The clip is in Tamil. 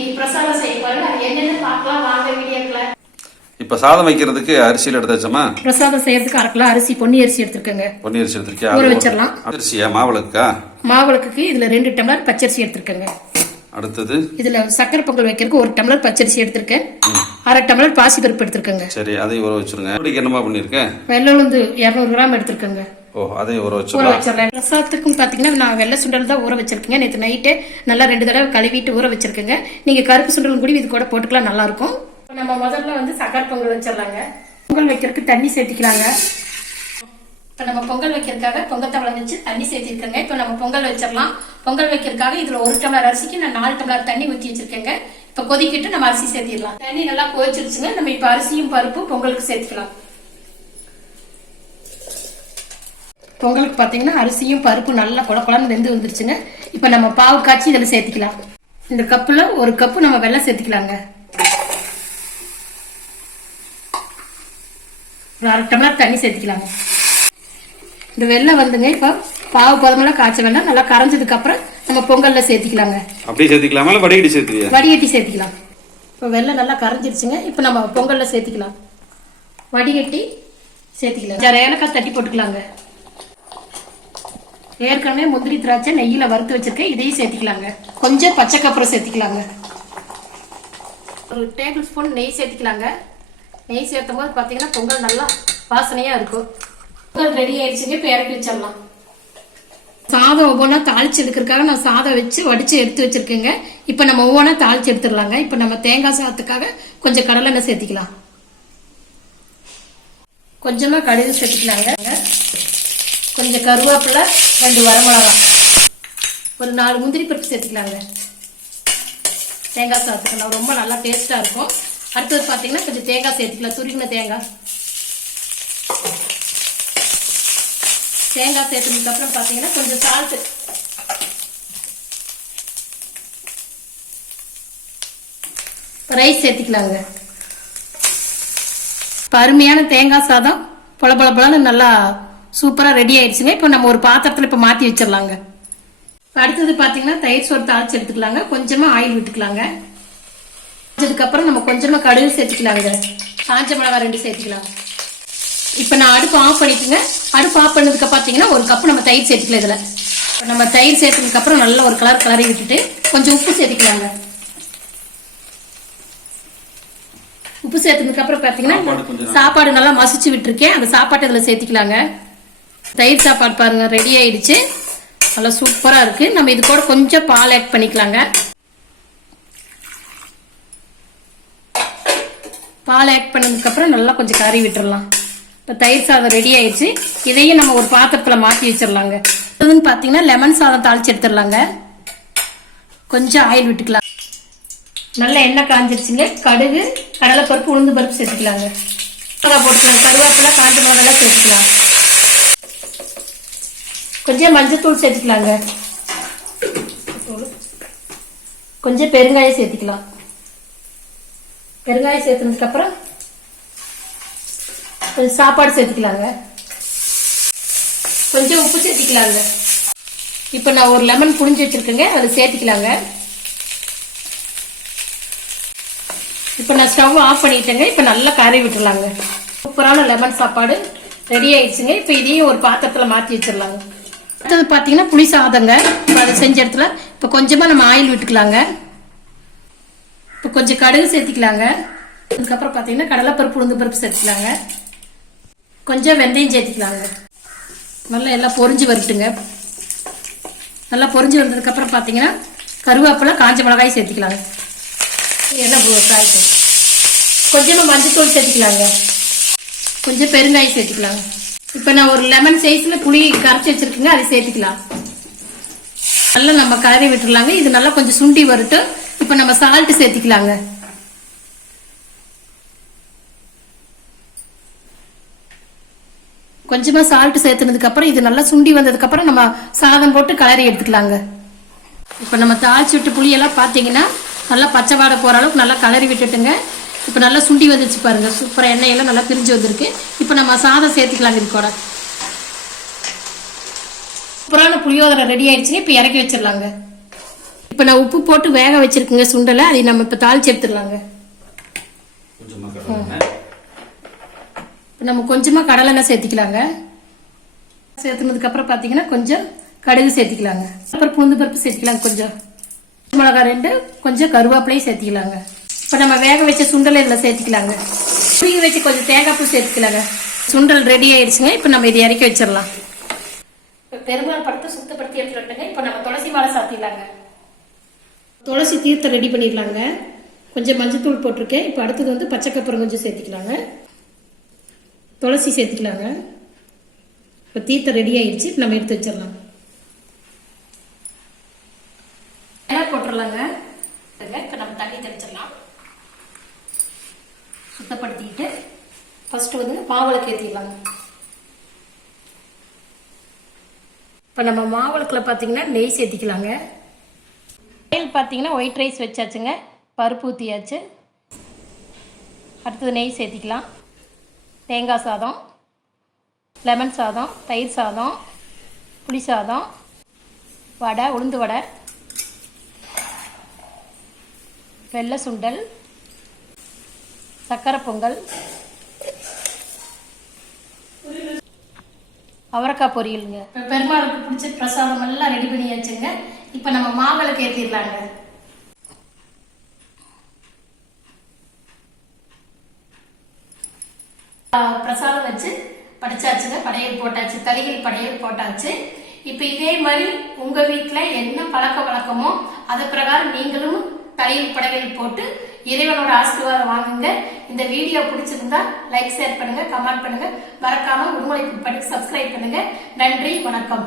இன்னைக்கு பிரசாதம் செய்ய போறேன். அது என்னன்னு பார்க்கலாம் வாங்க வீடியோக்குள்ள. இப்ப சாதம் வைக்கிறதுக்கு அரிசியில எடுத்தாச்சமா? பிரசாதம் செய்யறதுக்கு 1/2 கிலோ அரிசி பொன்னி அரிசி எடுத்துக்கங்க. பொன்னி அரிசி எடுத்துக்கியா? ஊற வச்சிரலாம். அரிசியா மாவுளக்கா? மாவுளக்குக்கு இதுல 2 டம்ளர் பச்சரிசி எடுத்துக்கங்க. அடுத்தது இதுல சக்கரை பொங்கல் வைக்கிறதுக்கு 1 டம்ளர் பச்சரிசி எடுத்துக்கேன். 1/2 டம்ளர் பாசி பருப்பு எடுத்துக்கங்க. சரி, அதையும் ஊற வச்சிருங்க. இப்படி என்னமா பண்ணிருக்கேன்? வெள்ளை உளுந்து 200 கிராம் எடுத்துக்கங்க. ஓ, அதையும் ஊற வச்சிரலாம். பிரசாதத்துக்கும் பாத்தீங்கன்னா நான் வெள்ளை சுண்டல் தான் ஊற வச்சிருக்கேங்க. நேற்று நைட்டே நல்லா 2 தடவை கழுவிட்டு ஊற வச்சிருக்கேங்க. நீங்க கருப்பு சுண்டல் கூட இது கூட போட்டுக்கலாம், நல்லா இருக்கும். நம்ம முதல்ல வந்து சக்கரை பொங்கல் வச்சிடலாங்க. பொங்கல் வைக்கிறதுக்கு தண்ணி சேர்த்திக்கலாங்க. இப்ப நம்ம பொங்கல் வைக்கிறதுக்காக பொங்கல் தவளை வச்சு தண்ணி சேர்த்திருக்கேங்க. இப்ப நம்ம பொங்கல் வச்சிடலாம். பொங்கல் வைக்கிறதுக்காக இதுல 1 டம்ளர் அரிசிக்கு நான் 4 டம்ளர் தண்ணி ஊற்றி வச்சிருக்கேங்க. இப்ப கொதிக்கிட்டு நம்ம அரிசி சேர்த்திடலாம். தண்ணி நல்லா கொதிச்சிருச்சுங்க. நம்ம இப்ப அரிசியும் பருப்பு பொங்கலுக்கு சேர்த்துக்கலாம். பொங்கலுக்கு பாத்தீங்கன்னா அரிசியும் பருப்பு நல்லா குழன்னு வெந்து வந்துருச்சுங்க. இப்ப நம்ம பாவு காய்ச்சி இதுல சேர்த்துக்கலாம். இந்த கப்புல 1 கப்பு நம்ம வெல்லம் சேர்த்துக்கலாங்க. 1/2 டம்ளர் தண்ணி சேர்த்துக்கலாங்க. இந்த வெல்லம் வந்துங்க இப்ப பாவு பதமெல்லாம் காய்ச்ச வேண்டாம். நல்லா கரைஞ்சதுக்கு அப்புறம் நம்ம பொங்கல்ல சேர்த்துக்கலாங்க. அப்படியே சேர்த்துக்கலாமா இல்ல வடிகட்டி சேர்த்துக்கியா? வடிகட்டி சேர்த்துக்கலாம். இப்ப வெல்லம் நல்லா கரைஞ்சிருச்சுங்க. இப்ப நம்ம பொங்கல்ல சேர்த்துக்கலாம். வடிகட்டி சேர்த்துக்கலாம். 1/2 ஏலக்காய் தட்டி போட்டுக்கலாங்க. ஏற்கனவே முந்திரி திராட்சை நெய்யில வறுத்து வச்சிருக்கேன், இதையும் சேர்த்துக்கலாங்க. கொஞ்சம் பச்சை கப்பரம் சேர்த்துக்கலாங்க. 1 டேபிள் ஸ்பூன் நெய் சேர்த்துக்கலாங்க. நெய் சேர்த்தும் போது பாத்தீங்கன்னா பொங்கல் நல்லா வாசனையா இருக்கும். பொங்கல் ரெடி ஆயிடுச்சுங்க. இப்ப இறக்கி வச்சிடலாம். சாதம் ஒவ்வொன்றா தாளிச்சு எடுக்கிறதுக்காக நான் சாதம் வச்சு வடிச்சு எடுத்து வச்சிருக்கேங்க. இப்ப நம்ம ஒவ்வொன்றா தாளிச்சு எடுத்துடலாங்க. இப்ப நம்ம தேங்காய் சாதத்துக்காக கொஞ்சம் கடலெண்ணெய் சேர்த்துக்கலாம். கொஞ்சமா கடுகு சேர்த்துக்கலாங்க. கொஞ்சம் கருவேப்பிலை, 2 வரமிளகாய், ஒரு 4 முந்திரி பருப்பு சேர்த்துக்கலாங்க. தேங்காய் சாதத்துக்கலாம் ரொம்ப நல்லா டேஸ்டா இருக்கும். அடுத்தது பாத்தீங்கன்னா கொஞ்சம் தேங்காய் சேர்த்துக்கலாம். துருவின தேங்காய் சேர்த்ததுக்கு அப்புறம் பாத்தீங்கன்னா கொஞ்சம் சால்ட், ரைஸ் சேர்த்துக்கலாங்க. அருமையான தேங்காய் சாதம் பொல நல்லா சூப்பரா ரெடி ஆயிடுச்சுங்க. இப்ப நம்ம ஒரு பாத்திரத்துல இப்ப மாத்தி வச்சிடலாங்க. அடுத்தது பாத்தீங்கன்னா தயிர் சோறு தாளிச்சு எடுத்துக்கலாங்க. கொஞ்சமா ஆயில் விட்டுக்கலாங்க. அதுக்கப்புறம் நம்ம கொஞ்சமா கடுகு சேர்த்துக்கலாங்க. காஞ்ச மிளகாய் 2 சேர்த்துக்கலாம். இப்ப நான் அடுப்பு ஆஃப் பண்ணிட்டுங்க. அடுப்பு ஆஃப் பண்ணதுக்கு பாத்தீங்கன்னா 1 கப் நம்ம தயிர் சேர்த்துக்கலாம். இதுல நம்ம தயிர் சேர்த்ததுக்கு அப்புறம் நல்ல ஒரு கலரி விட்டுட்டு கொஞ்சம் உப்பு சேர்த்துக்கலாங்க. உப்பு சேர்த்ததுக்கு அப்புறம் பாத்தீங்கன்னா சாப்பாடு நல்லா மசிச்சு விட்டுருக்கேன். அந்த சாப்பாட்டை இதுல சேர்த்துக்கலாங்க. தயிர் சாப்பாடு பாருங்க ரெடி ஆயிடுச்சு. நல்லா சூப்பரா இருக்கு. நம்ம இது கூட கொஞ்சம் பால் ஆட் பண்ணிக்கலாங்க. பால் ஆட் பண்ணதுக்கு அப்புறம் நல்லா கொஞ்சம் கறி விட்டுறலாம். இப்ப தயிர் சாதம் ரெடி ஆயிடுச்சு. இதையும் நம்ம ஒரு பாத்திரத்துல மாத்தி வச்சிடலாங்க. இதுன்னு பாத்தீங்கன்னா லெமன் சாதம் தாளிச்சு எடுத்துடலாங்க. கொஞ்சம் ஆயில் விட்டுக்கலாம். நல்ல எண்ணெய் காஞ்சிருச்சுங்க. கடுகு, கடலைப்பருப்பு, உளுந்து பருப்பு சேர்த்துக்கலாங்க. போட்டுக்கலாம். கருவேப்பிலை, காஞ்ச மிளகாய் சேர்த்துக்கலாம். கொஞ்சம் மஞ்சத்தூள் சேர்த்துக்கலாங்க. கொஞ்சம் பெருங்காயம் சேர்த்துக்கலாம். பெருங்காயம் சேர்த்ததுக்கு அப்புறம் கொஞ்சம் சாப்பாடு சேர்த்துக்கலாங்க. கொஞ்சம் உப்பு சேர்த்துக்கலாங்க. இப்ப நான் ஒரு லெமன் புழிஞ்சு வச்சிருக்கேங்க, அதை சேர்த்துக்கலாங்க. இப்ப நான் ஸ்டவ் ஆஃப் பண்ணிட்டேங்க. இப்ப நல்லா கறி விட்டுலாங்க. சூப்பரான லெமன் சாப்பாடு ரெடி ஆயிடுச்சுங்க. இப்ப இதையும் ஒரு பாத்திரத்துல மாத்தி வச்சிடலாங்க. அடுத்தது பாத்தீங்கன்னா புளி சாதங்க. அதை செஞ்ச இடத்துல இப்ப கொஞ்சமா நம்ம ஆயில் விட்டுக்கலாங்க. இப்ப கொஞ்சம் கடுகு சேர்த்துக்கலாங்க. அதுக்கப்புறம் பாத்தீங்கன்னா கடலைப்பருப்பு, உளுந்து பருப்பு சேர்த்துக்கலாங்க. கொஞ்சம் வெந்தயம் சேர்த்துக்கலாங்க. நல்லா எல்லாம் பொரிஞ்சு வரட்டுங்க. நல்லா பொரிஞ்சு வந்ததுக்கு அப்புறம் பாத்தீங்கன்னா கருவேப்பிலை, காஞ்ச மிளகாய் சேர்த்துக்கலாங்க. கொஞ்சமா மஞ்சத்தூள் சேர்த்துக்கலாங்க. கொஞ்சம் பெருங்காயம் சேர்த்துக்கலாங்க. இப்ப நான் ஒரு லெமன் சைஸ்ல புளி கரைச்சி வச்சிருக்கேங்க, அதை சேர்த்துக்கலாம். நல்லா நம்ம கறி விட்டுலாங்க. இது நல்லா கொஞ்சம் சுண்டி வரட்டும். இப்ப நம்ம சால்ட் சேர்த்துக்கலாங்க. கொஞ்சமா சால்ட் சேர்த்துனதுக்கு அப்புறம் இது நல்லா சுண்டி வந்ததுக்கு அப்புறம் நம்ம சாதம் போட்டு கலரி எடுத்துக்கலாங்க. இப்ப நம்ம தாளிச்சு விட்டு புளியெல்லாம் பாத்தீங்கன்னா நல்லா பச்சை வாடை போற அளவுக்கு நல்லா கலரி விட்டுட்டுங்க. இப்ப நல்லா சுண்டி வந்துச்சு பாருங்க. சூப்பரா எண்ணெயெல்லாம் நல்லா பிரிஞ்சு வந்திருக்கு. இப்ப நம்ம சாதம் சேர்த்துக்கலாம். இது கூட சூப்பரான புளியோதரை ரெடி ஆயிடுச்சுங்க. இப்ப இறக்கி வச்சிடலாங்க. இப்ப நான் உப்பு போட்டு வேக வச்சிருக்கேங்க சுண்டலை, அதை நம்ம இப்ப தாளிச்சு எடுத்துடலாங்க. நம்ம கொஞ்சமா கடலெண்ணெய் சேர்த்திக்கலாங்க. சேர்த்துனதுக்கு அப்புறம் பாத்தீங்கன்னா கொஞ்சம் கடுகு சேர்த்திக்கலாங்க. அப்புறம் பூண்டு பருப்பு சேர்த்திக்கலாங்க. கொஞ்சம் மிளகாய் 2, கொஞ்சம் கருவேப்பிலையும் சேர்த்திக்கலாங்க. இப்ப நம்ம வேக வச்ச சுண்டலை இதுல சேர்த்திக்கலாங்க. புளிய வச்சு கொஞ்சம் தேங்காய் பூ சேர்த்துக்கலாங்க. சுண்டல் ரெடி ஆயிடுச்சுங்க. இப்ப நம்ம இதை இறக்கி வச்சிடலாம். பெருமாள் படத்தை சுத்தப்படுத்தி எடுத்துட்டோங்க. இப்ப நம்ம துளசி மாலை சாத்திடலாங்க. துளசி தீர்த்தம் ரெடி பண்ணிடலாங்க. கொஞ்சம் மஞ்சத்தூள் போட்டிருக்கேன். இப்ப அடுத்தது வந்து பச்சை கப்பரம் கொஞ்சம் சேர்த்திக்கலாங்க. துளசி சேர்த்துக்கலாங்க. இப்போ தீர்த்தம் ரெடி ஆயிடுச்சு. இப்போ நம்ம எடுத்து வச்சிடலாம். போட்டுடலாங்க. இப்போ நம்ம தண்ணி தெளிச்சிடலாம். சுத்தப்படுத்திக்கிட்டு ஃபர்ஸ்ட் வந்து மாவிளக்கு ஏற்றிடலாங்க. இப்போ நம்ம மாவிளக்குல பார்த்தீங்கன்னா நெய் சேர்த்திக்கலாங்க. நெய் பார்த்தீங்கன்னா ஒயிட் ரைஸ் வச்சாச்சுங்க. பருப்பு ஊற்றியாச்சு. அடுத்தது நெய் சேர்த்திக்கலாம். தேங்காய் சாதம், லெமன் சாதம், தயிர் சாதம், புளி சாதம், வடை, உளுந்து வடை, வெள்ளை சுண்டல், சக்கரை பொங்கல், அவரைக்காய் பொரியலுங்க. பெருமாளுக்கு பிடிச்ச பிரசாதம் எல்லாம் ரெடி பண்ணியாச்சுங்க. இப்போ நம்ம மாவிளக்கு ஏற்றிடலாங்க. பிரசாதம் வச்சு படைச்சாச்சுங்க. படையல் போட்டாச்சு, கறிகள் படையல் போட்டாச்சு. இப்ப இதே மாதிரி உங்க வீட்டுல என்ன பழக்க வழக்கமோ அது பிரகாரம் நீங்களும் தலையில் படையல் போட்டு இறைவனோட ஆசீர்வாதம் வாங்குங்க. இந்த வீடியோ பிடிச்சிருந்தா லைக், ஷேர் பண்ணுங்க, கமெண்ட் பண்ணுங்க. மறக்காம உங்களை சப்ஸ்கிரைப் பண்ணுங்க. நன்றி, வணக்கம்.